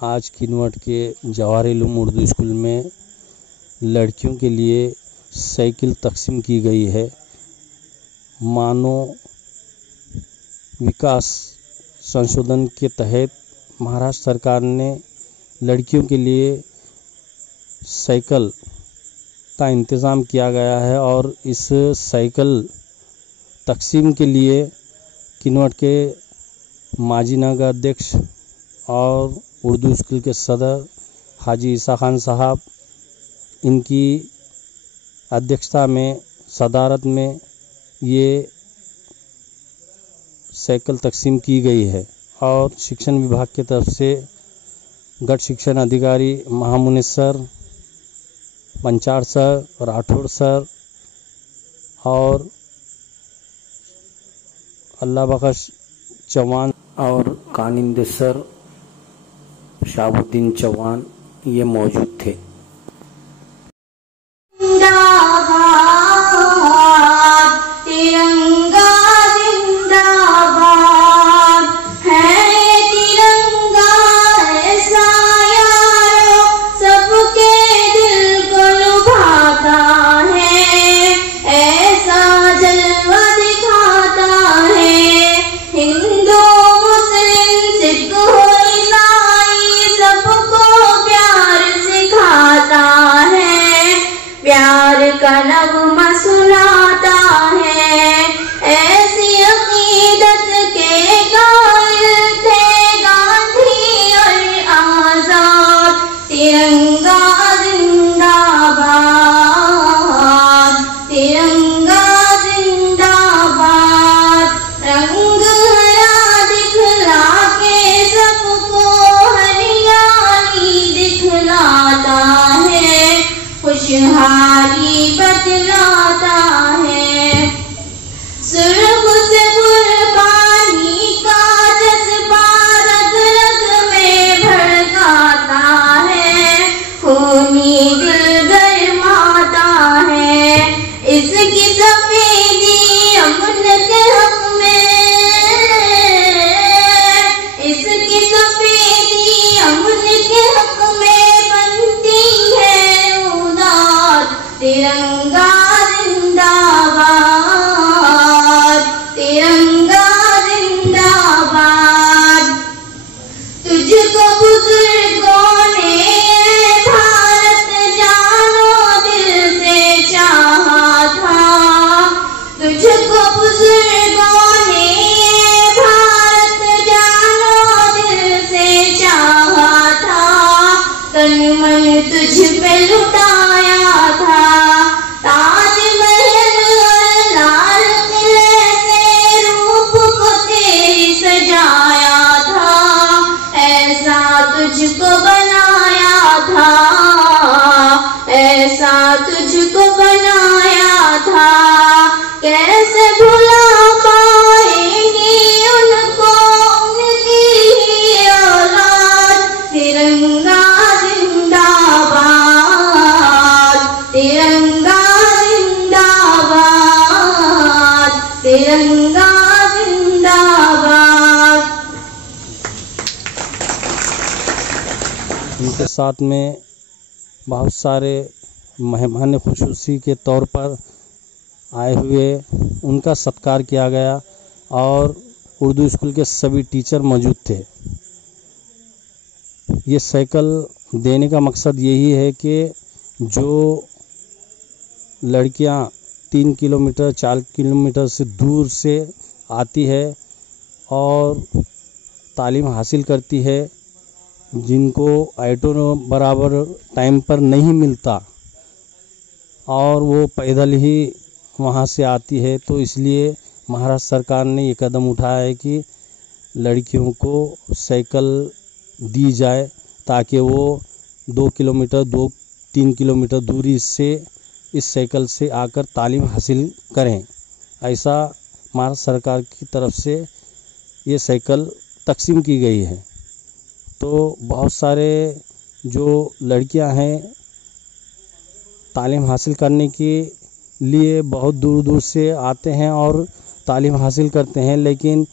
आज किनवट के जवाहर उलूम उर्दू स्कूल में लड़कियों के लिए साइकिल तकसीम की गई है। मानव विकास संशोधन के तहत महाराष्ट्र सरकार ने लड़कियों के लिए साइकिल का इंतज़ाम किया गया है और इस साइकिल तकसीम के लिए किनवट के माजी नगर अध्यक्ष और उर्दू स्कूल के सदर हाजी ईसा खान साहब, इनकी अध्यक्षता में सदारत में ये साइकिल तकसीम की गई है और शिक्षण विभाग की तरफ से गढ़ शिक्षण अधिकारी महामुनीस सर, पंचार सर, राठौड़ सर और अल्लाह बख्श चौहान और कानिंदे सर शाहबुद्दीन चौहान ये मौजूद थे। का नगमा सुनाता है, ऐसी अकीदत के कायल थे गांधी और आजाद। तिरंगा जिंदाबाद, तिरंगा जिंदाबाद। रंग हरा दिखला के सबको हरियाली दिखलाता है, खुशहाली बतलाता है। सुर्ख से कुर्बानी का जज्बा रग रग में भड़काता है, खूनी दिल गरमाता है। इसकी सफेदी अमन के हक में, इसकी सफेदी अमन के हक में बनती है उदाद। तिरंगा जिंदाबाद, तिरंगा जिंदाबाद। तुझको बुजुर्गों ने भारत जानो दिल से चाहा था, तुझको बुजुर्गों ने भारत जानो दिल से चाहा था। तन मन तुझ पे लुटाया था, ताजमहल और लाल किले से रूप को तेरी सजाया था। ऐसा तुझको बनाया था, ऐसा तुझको बनाया था। कैसे भुला पाएंगे उनको, उनकी ही औलाद। तिरंगा जिंदाबाद, तिरंगा जिंदाबाद, तिरंगा जिंदाबाद। उनके साथ में बहुत सारे मेहमान खुसूसी के तौर पर आए हुए उनका सत्कार किया गया और उर्दू स्कूल के सभी टीचर मौजूद थे। ये साइकिल देने का मकसद यही है कि जो लड़कियां 3 किलोमीटर 4 किलोमीटर से दूर से आती है और तालीम हासिल करती है, जिनको ऑटो बराबर टाइम पर नहीं मिलता और वो पैदल ही वहाँ से आती है, तो इसलिए महाराष्ट्र सरकार ने ये कदम उठाया है कि लड़कियों को साइकिल दी जाए ताकि वो 2 किलोमीटर 2-3 किलोमीटर दूरी से इस साइकिल से आकर तालीम हासिल करें। ऐसा महाराष्ट्र सरकार की तरफ से ये साइकिल तकसीम की गई है। तो बहुत सारे जो लड़कियां हैं तालीम हासिल करने के लिए बहुत दूर दूर से आते हैं और तालीम हासिल करते हैं, लेकिन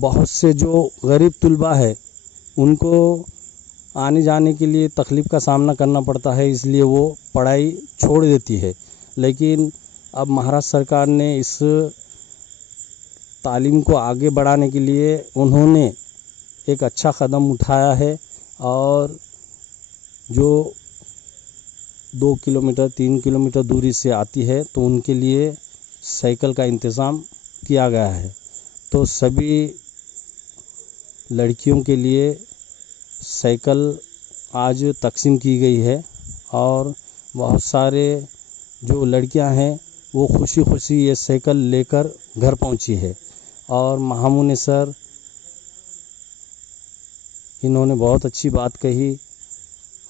बहुत से जो गरीब तुलबा है उनको आने जाने के लिए तकलीफ़ का सामना करना पड़ता है, इसलिए वो पढ़ाई छोड़ देती है। लेकिन अब महाराष्ट्र सरकार ने इस तालीम को आगे बढ़ाने के लिए उन्होंने एक अच्छा कदम उठाया है और जो 2 किलोमीटर 3 किलोमीटर दूरी से आती है तो उनके लिए साइकिल का इंतज़ाम किया गया है। तो सभी लड़कियों के लिए साइकिल आज तकसीम की गई है और बहुत सारे जो लड़कियां हैं वो खुशी खुशी ये साइकिल लेकर घर पहुंची है। और महामुनि सर इन्होंने बहुत अच्छी बात कही,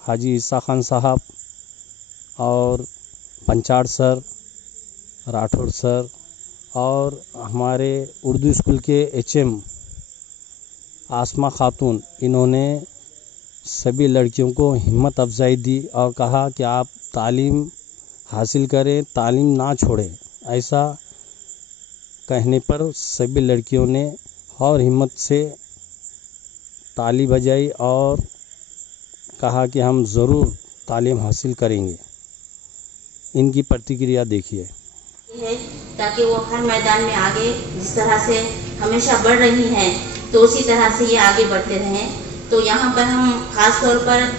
हाजी ईसा खान साहब और पंचाड़ सर, राठौड़ सर और हमारे उर्दू स्कूल के HM आसमा खातून, इन्होंने सभी लड़कियों को हिम्मत अफजाई दी और कहा कि आप तालीम हासिल करें, तालीम ना छोड़ें। ऐसा कहने पर सभी लड़कियों ने और हिम्मत से ताली बजाई और कहा कि हम ज़रूर तालीम हासिल करेंगे। इनकी प्रतिक्रिया देखिए। ताकि वो हर मैदान में आगे जिस तरह से हमेशा बढ़ रही हैं तो उसी तरह से ये आगे बढ़ते रहें। तो यहाँ पर हम खास तौर पर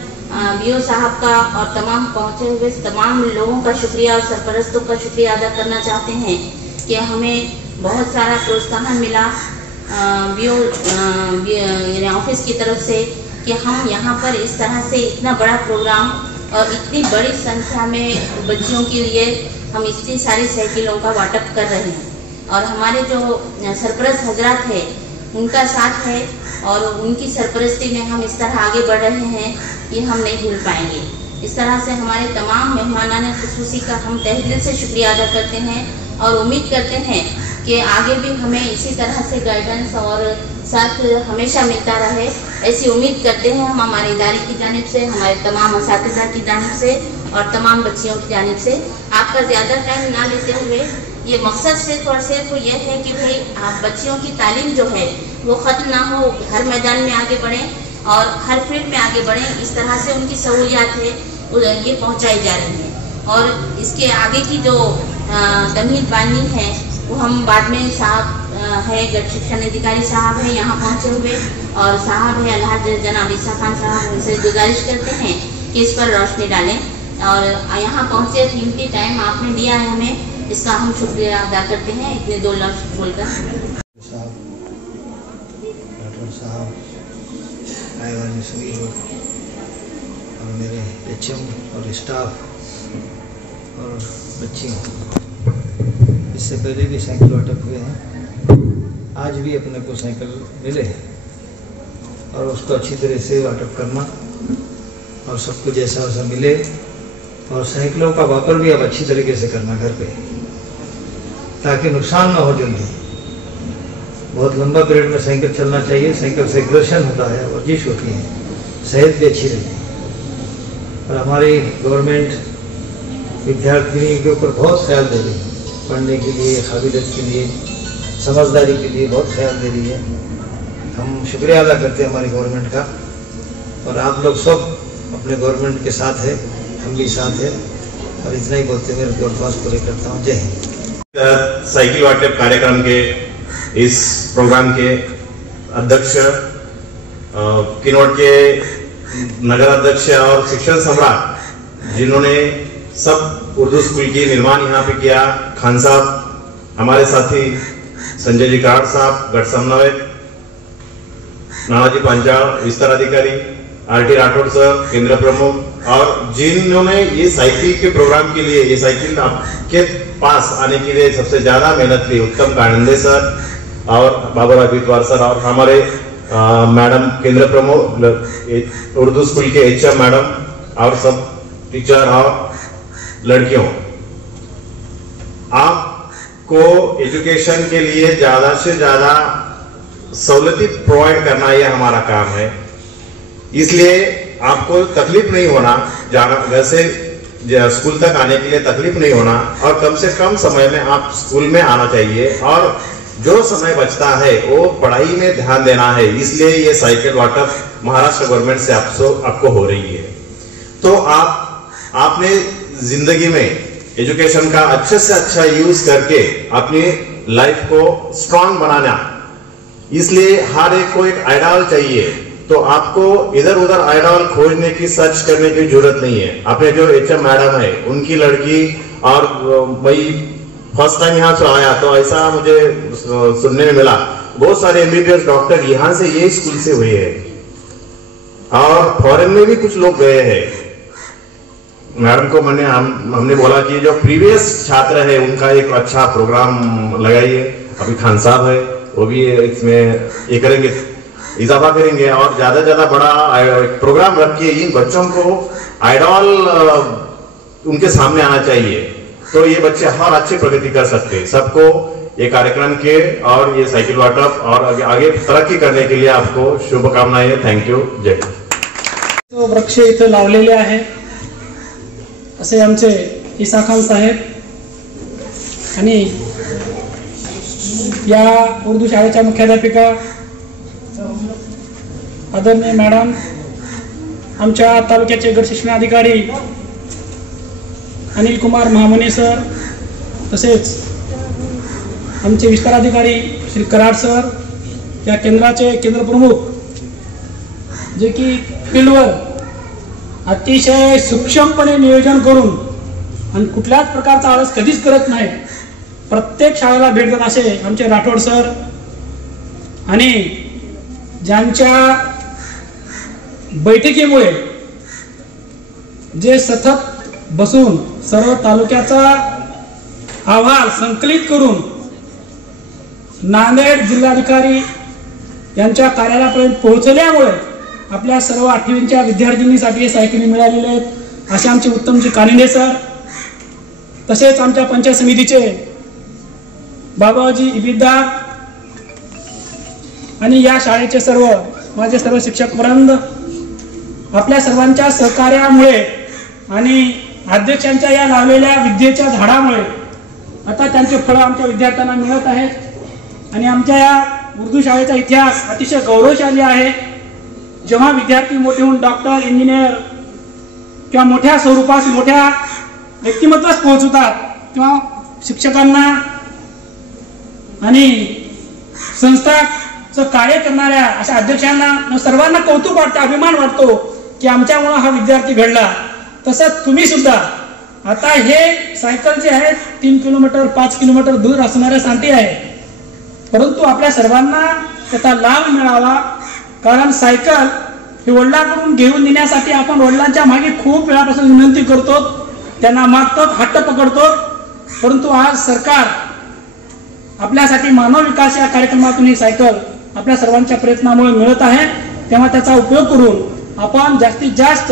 BO साहब का और तमाम पहुँचे हुए तमाम लोगों का शुक्रिया और सरपरस्तों का शुक्रिया अदा करना चाहते हैं कि हमें बहुत सारा प्रोत्साहन मिला BO ऑफिस की तरफ से कि हम यहाँ पर इस तरह से इतना बड़ा प्रोग्राम और इतनी बड़ी संख्या में बच्चियों के लिए हम इतनी सारी साइकिलों का वाटप कर रहे हैं। और हमारे जो सरपरस्त हजरात है उनका साथ है और उनकी सरपरस्ती में हम इस तरह आगे बढ़ रहे हैं, ये हम नहीं भूल पाएंगे। इस तरह से हमारे तमाम मेहमानाने खुसूसी का हम तहे दिल से शुक्रिया अदा करते हैं और उम्मीद करते हैं कि आगे भी हमें इसी तरह से गाइडेंस और साथ हमेशा मिलता रहे, ऐसी उम्मीद करते हैं हम हमारे इदारे की जानिब से, हमारे तमाम असातिज़ा की जानिब से और तमाम बच्चियों की जानिब से। आपका ज़्यादा टाइम ना लेते हुए ये मकसद सिर्फ और सिर्फ ये है कि भाई आप बच्चियों की तालीम जो है वो ख़त्म ना हो, हर मैदान में आगे बढ़ें और हर फील्ड में आगे बढ़ें। इस तरह से उनकी सहूलियात है ये पहुँचाई जा रही हैं और इसके आगे की जो तमीज़ बानी है वो हम बाद में साहब है गढ़ शिक्षण अधिकारी साहब है यहाँ पहुँचे हुए और साहब है अलहाज जनाब ईसा खान साहब, उनसे गुजारिश करते हैं कि इस पर रोशनी डालें और यहाँ पहुँचे कीमती टाइम आपने दिया है हमें, इसका हम शुक्रिया अदा करते हैं। इतने 2 लफ्ज़ बोलकर साहब आए वाले सभी लोग और मेरे HM और स्टाफ और बच्चियों, इससे पहले भी साइकिल वाटप हुए हैं, आज भी अपने को साइकिल मिले और उसको अच्छी तरह से वाटप करना और सबको जैसा वैसा मिले और साइकिलों का वापर भी अब अच्छी तरीके से करना घर पे, ताकि नुकसान ना हो जल्दी। बहुत लंबा पीरियड में साइकिल चलना चाहिए, साइकिल से एग्रेशन होता है, वर्जिश होती है, सेहत भी अच्छी रहती है। और हमारी गवर्नमेंट विद्यार्थियों के ऊपर बहुत ख्याल दे रही है, पढ़ने के लिए, काबिलियत के लिए, समझदारी के लिए बहुत ख्याल दे रही है। हम शुक्रिया अदा करते हैं हमारी गवर्नमेंट का और आप लोग सब अपने गवर्नमेंट के साथ है, हम भी साथ हैं। और इतना ही बोलते हुए दरख्वास्त पूरे करता हूँ। जय हिंद। साइकिल वाटप कार्यक्रम के इस प्रोग्राम के अध्यक्ष किन्नौर के नगर अध्यक्ष और शिक्षण सम्राट जिन्होंने सब उर्दू स्कूल की निर्माण यहाँ पे किया, खान साहब, हमारे साथी संजय जी कार साहब, गढ़ समन्वयक नानाजी पंचाल, विस्तार अधिकारी RT राठौड़ सर, केंद्र प्रमुख, और जिन्होंने ये साइकिल के प्रोग्राम के लिए, ये साइकिल आपके पास आने के लिए सबसे ज्यादा मेहनत की, उत्तम कानंदे सर और बाबूराव बिटवार सर और हमारे मैडम केंद्र प्रमुख उर्दू स्कूल के HM मैडम और सब टीचर और लड़कियों, आपको एजुकेशन के लिए ज्यादा से ज्यादा सहूलती प्रोवाइड करना ये हमारा काम है। इसलिए आपको तकलीफ नहीं होना, जाना घर से स्कूल तक आने के लिए तकलीफ नहीं होना और कम से कम समय में आप स्कूल में आना चाहिए और जो समय बचता है वो पढ़ाई में ध्यान देना है, इसलिए ये साइकिल वाटअप महाराष्ट्र गवर्नमेंट से आपको हो रही है। तो आपने जिंदगी में एजुकेशन का अच्छे से अच्छा यूज करके अपनी लाइफ को स्ट्रांग बनाना, इसलिए हर एक को एक आइडल चाहिए। तो आपको इधर उधर आइडल खोजने की, सर्च करने की जरूरत नहीं है। अपने जो HM मैडम है उनकी लड़की, और भाई फर्स्ट टाइम यहाँ से आया तो ऐसा मुझे सुनने में मिला, बहुत सारे MBBS डॉक्टर यहाँ से ये स्कूल से हुए हैं और फॉरेन में भी कुछ लोग गए हैं। मैडम को हमने बोला कि जो प्रीवियस छात्र है उनका एक अच्छा प्रोग्राम लगाइए। अभी खान साहब है, वो भी इसमें ये करेंगे, इजाफा करेंगे और ज्यादा से ज्यादा बड़ा प्रोग्राम रख के इन बच्चों को आइडल उनके सामने आना चाहिए। तो ये बच्चे हर अच्छी प्रगति कर सकते हैं। सबको ये कार्यक्रम के और ये साइकिल वाटअप और आगे तरक्की करने के लिए आपको शुभकामनाएं। थँक यू, जय हिंद। तो वृक्ष इथं लावलेले आहे असे आमचे ईसा खान साहेब आणि या उर्दू शाळेच्या मुख्याध्यापिका आदरणीय मॅडम, आमच्या तालुक्याचे गट शिक्षणाधिकारी अनिल कुमार महामुने सर, तसेच आमचे विस्तार अधिकारी श्री कराड सर, या केंद्राचे केंद्र प्रमुख जे की फील्डवर अतिशय सूक्ष्मपणे नियोजन करून आणि कुठल्याच प्रकारचा आळस कधीच करत नाही, प्रत्येक शाळेला भेट देत असे आमचे राठोड सर, आणि ज्यांच्या बैठकीमुळे जे सतत बसून सर्व तालुक्याचा अहवाल संकलित करून नांदेड जिल्हाधिकारी यांच्या कार्यालयापर्यंत पोहोचल्यामुळे आपल्या सर्व 8वीच्या विद्यार्थिनींसाठी सायकली मिळालेल्या आहेत असे आमचे उत्तमजी कानिंदे सर, तसेच आमच्या पंचायत समितीचे बाबाजी इबिद्दार आणि या शाळेचे सर्व माझे सर्व शिक्षक वृंद, आपल्या सर्वांच्या सहकार्यामुळे आणि अध्यक्षांच्या या लावलेल्या विद्येच्या झाडामुळे आता त्यांचे फळ आमच्या विद्यार्थ्यांना मिळत आहेत आणि आमच्या या उर्दू शाळेचा इतिहास अतिशय गौरवशाली आहे। जेव्हा विद्यार्थी मोठे होऊन डॉक्टर, इंजिनियर किंवा मोठ्या स्वरूपास मोठ्या व्यक्तिमत्वास पोहोचतात तेव्हा शिक्षकांना आणि संस्थाचं कार्य करणाऱ्या अशा अध्यक्षांना सर्वांना कौतुक वाटतं, अभिमान वाटतो की आमच्यामुळे हा विद्यार्थी घडला। तसंच तुम्ही सुद्धा आता हे सायकल जे आहे 3 किलोमीटर 5 किलोमीटर दूर असणाऱ्यासाठी आहे, परंतु आपल्या सर्वांना त्याचा लाभ मिळावा, कारण सायकल ही वडिलांकडून घेऊन नेण्यासाठी आपण वडिलांच्या मागे खूप वेळापासून विनंती करतो, त्यांना मागतो, हट्ट पकडतो, परंतु आज सरकार आपल्यासाठी मानव विकास या कार्यक्रमातून ही सायकल आपल्या सर्वांच्या प्रयत्नामुळे मिळत आहे। तेव्हा त्याचा उपयोग करून आपण जास्तीत जास्त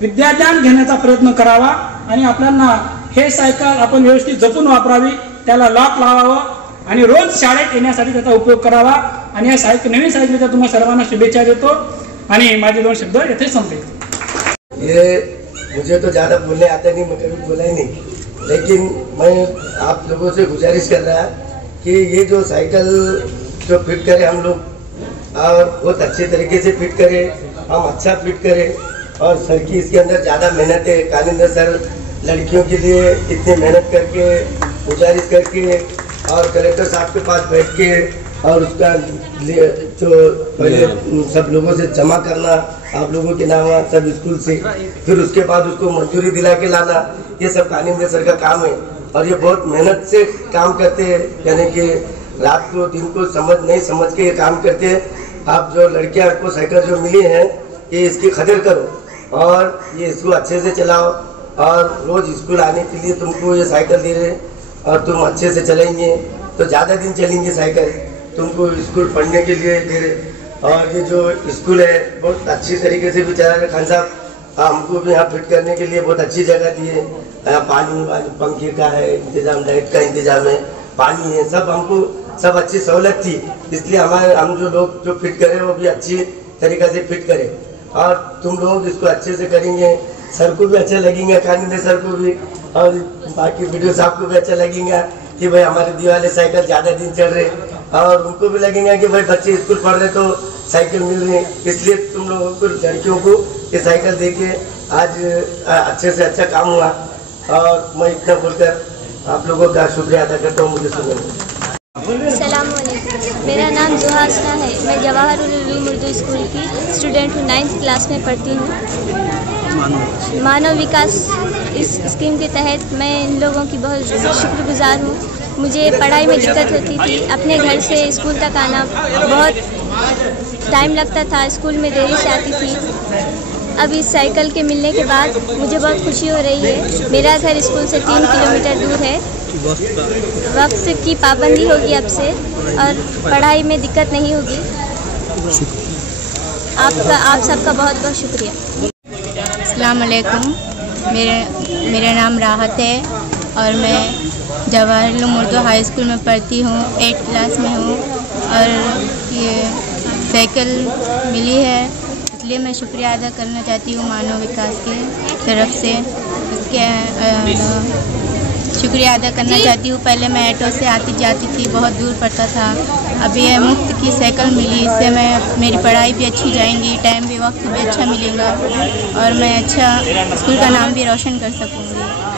विद्याज्ञान घेण्याचा प्रयत्न करावा आणि आपल्याला हे सायकल आपण व्यवस्थित जपून वापरावी, त्याला लॉक लावावं आणि रोज शाळेत येण्यासाठी त्याचा उपयोग करावा। आणि या सायकल नवीन सायकलीच्या तुम्हाला सर्वांना शुभेच्छा देतो आणि माझे 2 शब्द येथे संपले। ये मुझे तो ज़्यादा बोलने आता नहीं, मैं कभी बोला ही नहीं, लेकिन मैं आप लोगों से गुजारिश कर रहा कि ये जो साइकिल जो फिट करें हम लोग और बहुत अच्छे तरीके से फिट करें, हम अच्छा फिट करें और सर की इसके अंदर ज़्यादा मेहनत है। कानिंदे सर लड़कियों के लिए इतनी मेहनत करके, गुजारिश करके और कलेक्टर साहब के पास बैठ के और उसका जो पहले सब लोगों से जमा करना, आप लोगों के नाम सब स्कूल से, फिर उसके बाद उसको मजदूरी दिला के लाना, ये सब कानिंदे सर का काम है और ये बहुत मेहनत से काम करते हैं, यानी कि रात को दिन को नहीं समझ के ये काम करते हैं। आप जो लड़कियां को साइकिल जो मिली है ये इसकी कदर करो और ये स्कूल अच्छे से चलाओ और रोज स्कूल आने के लिए तुमको ये साइकिल दे रहे और तुम अच्छे से चलेंगे तो ज़्यादा दिन चलेंगे साइकिल, तुमको स्कूल पढ़ने के लिए दे रहे। और ये जो स्कूल है बहुत अच्छी तरीके से भी चला रहे। खान साहब हमको भी यहाँ फिट करने के लिए बहुत अच्छी जगह दी है, पानी पंखे का है इंतजाम, लाइट का इंतजाम है, पानी है, सब हमको सब अच्छी सहूलत थी, इसलिए हम जो लोग जो फिट करें वो भी अच्छी तरीक़े से फिट करें और तुम लोग इसको अच्छे से करेंगे, सर को भी अच्छा लगेगा, कानिंदे सर को भी और बाकी वीडियो साहब को भी अच्छा लगेगा कि भाई हमारे दी वाले साइकिल ज़्यादा दिन चल रहे और उनको भी लगेगा कि भाई बच्चे स्कूल पढ़ रहे तो साइकिल मिल रही है। इसलिए तुम लोगों को लड़कियों को ये साइकिल देके आज अच्छे से अच्छा काम हुआ और मैं इतना बोलकर आप लोगों का शुक्रिया अदा करता हूँ मुझे सुनने। सलाम वालेकुम, मेरा नाम जुहासना है। मैं जवाहर उर्दू स्कूल की स्टूडेंट हूँ, 9th क्लास में पढ़ती हूँ। मानव विकास इस स्कीम के तहत मैं इन लोगों की बहुत शुक्रगुजार हूँ। मुझे पढ़ाई में दिक्कत होती थी, अपने घर से स्कूल तक आना बहुत टाइम लगता था, स्कूल में देरी से आती थी। अब इस साइकिल के मिलने के बाद मुझे बहुत खुशी हो रही है। मेरा घर स्कूल से 3 किलोमीटर दूर है। वक्त की पाबंदी होगी अब से और पढ़ाई में दिक्कत नहीं होगी। आप सबका बहुत बहुत शुक्रिया। अस्सलाम वालेकुम, मेरा नाम राहत है और मैं जवाहर उर्दू हाई स्कूल में पढ़ती हूँ, 8th क्लास में हूँ और ये साइकिल मिली है, इसलिए मैं शुक्रिया अदा करना चाहती हूँ मानव विकास के तरफ से। इसके शुक्रिया अदा करना चाहती हूँ। पहले मैं ऑटो से आती जाती थी, बहुत दूर पड़ता था। अभी ये मुफ्त की साइकिल मिली, इससे मेरी पढ़ाई भी अच्छी जाएंगी, टाइम भी वक्त भी अच्छा मिलेगा और मैं अच्छा स्कूल का नाम भी रोशन कर सकूँगी।